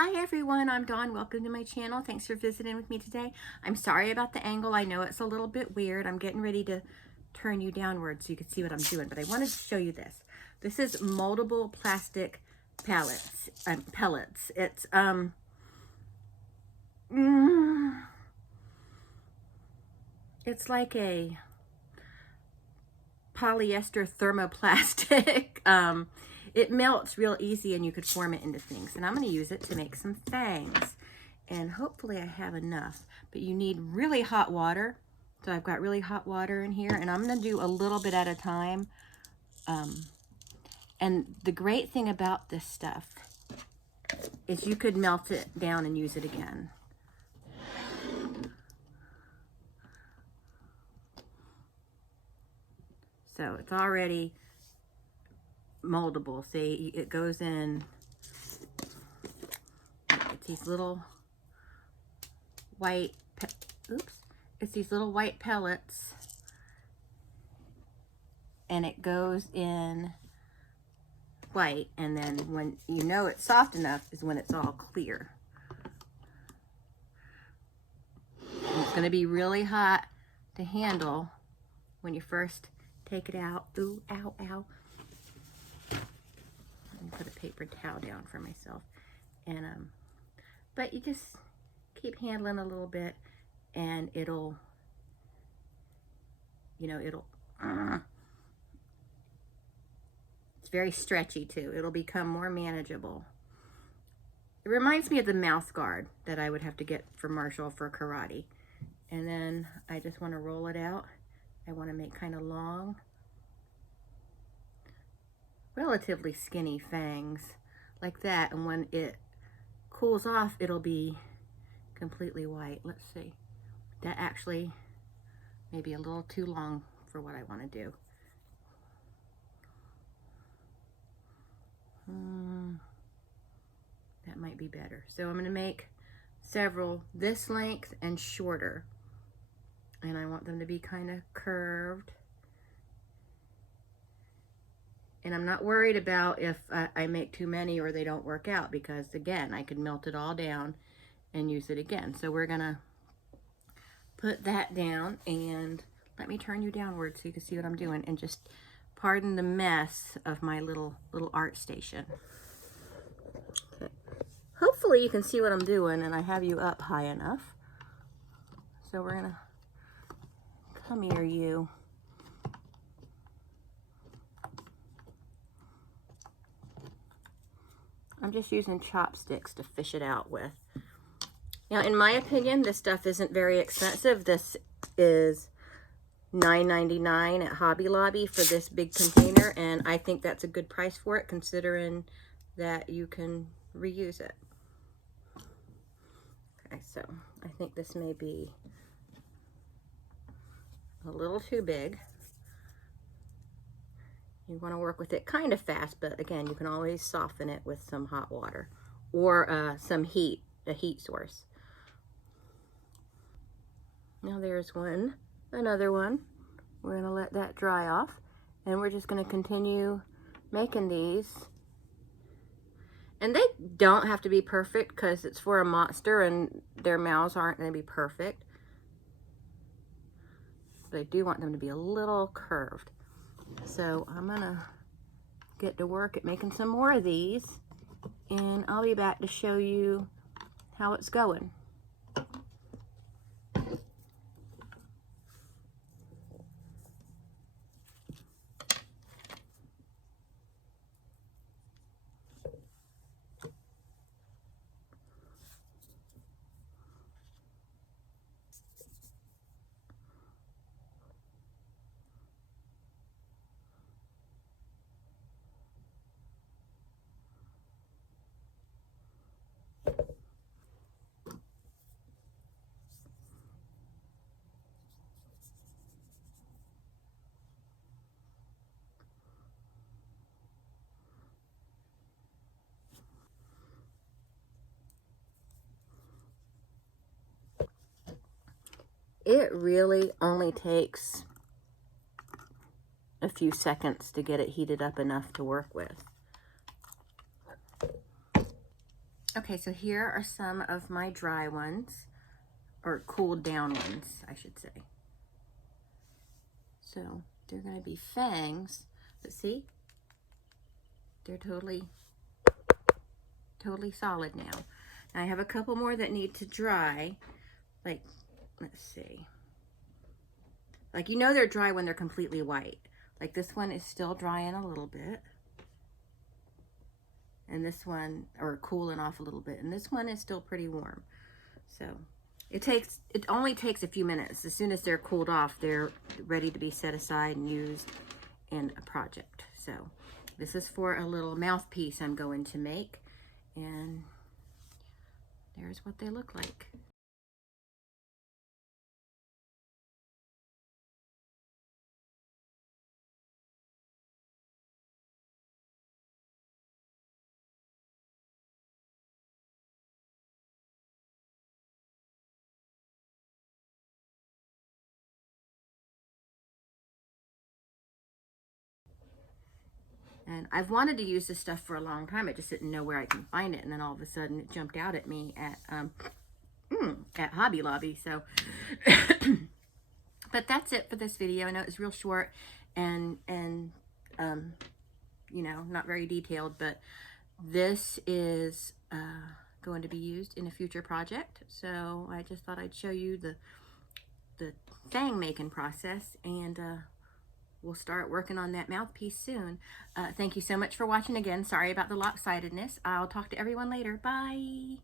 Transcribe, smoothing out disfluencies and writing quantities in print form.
Hi everyone, I'm Dawn. Welcome to my channel. Thanks for visiting with me today. I'm sorry about the angle. I know it's a little bit weird. I'm getting ready to turn you downward so you can see what I'm doing, but I wanted to show you this. This is moldable plastic pellets. It's it's like a polyester thermoplastic. It melts real easy and you could form it into things. And I'm going to use it to make some fangs. And hopefully I have enough. But you need really hot water. So I've got really hot water in here. And I'm going to do a little bit at a time. And the great thing about this stuff is you could melt it down and use it again. So it's already moldable. See, it goes in, it's these little white, it's these little white pellets, and it goes in white, and then when you know it's soft enough is when it's all clear. And it's going to be really hot to handle when you first take it out. Ooh, ow, ow. Let me put a paper towel down for myself. And but you just keep handling a little bit and it'll, it's very stretchy too. It'll become more manageable. It reminds me of the mouth guard that I would have to get for Marshall for karate. And then I just want to roll it out. I want to make kind of long, relatively skinny fangs like that. And when it cools off, it'll be completely white. Let's see. That actually may be a little too long for what I want to do. That might be better. So I'm going to make several this length and shorter. And I want them to be kind of curved. And I'm not worried about if I make too many or they don't work out, because again, I can melt it all down and use it again. So we're going to put that down, and let me turn you downward so you can see what I'm doing, and just pardon the mess of my little art station. Okay. Hopefully you can see what I'm doing and I have you up high enough. So we're gonna come here, you. I'm just using chopsticks to fish it out with. Now, in my opinion, this stuff isn't very expensive. This is $9.99 at Hobby Lobby for this big container, and I think that's a good price for it, considering that you can reuse it. Okay, so I think this may be a little too big. You want to work with it kind of fast, but again, you can always soften it with some hot water or some heat, a heat source. Now there's one, another one. We're going to let that dry off, and we're just going to continue making these. And they don't have to be perfect because it's for a monster and their mouths aren't going to be perfect. But I do want them to be a little curved. So I'm going to get to work at making some more of these, and I'll be back to show you how it's going. It really only takes a few seconds to get it heated up enough to work with. Okay, so here are some of my dry ones, or cooled down ones, I should say. So they're going to be fangs, but see, they're totally solid now. I have a couple more that need to dry. Like, let's see. Like, you know they're dry when they're completely white. Like this one is still drying a little bit. And this one, or cooling off a little bit. And this one is still pretty warm. So it only takes a few minutes. As soon as they're cooled off, they're ready to be set aside and used in a project. So this is for a little mouthpiece I'm going to make. And there's what they look like. And I've wanted to use this stuff for a long time. I just didn't know where I can find it. And then all of a sudden it jumped out at me at Hobby Lobby. So, but that's it for this video. I know it's real short and you know, not very detailed, but this is going to be used in a future project. So I just thought I'd show you the fang making process, and we'll start working on that mouthpiece soon. Thank you so much for watching again. Sorry about the lopsidedness. I'll talk to everyone later. Bye.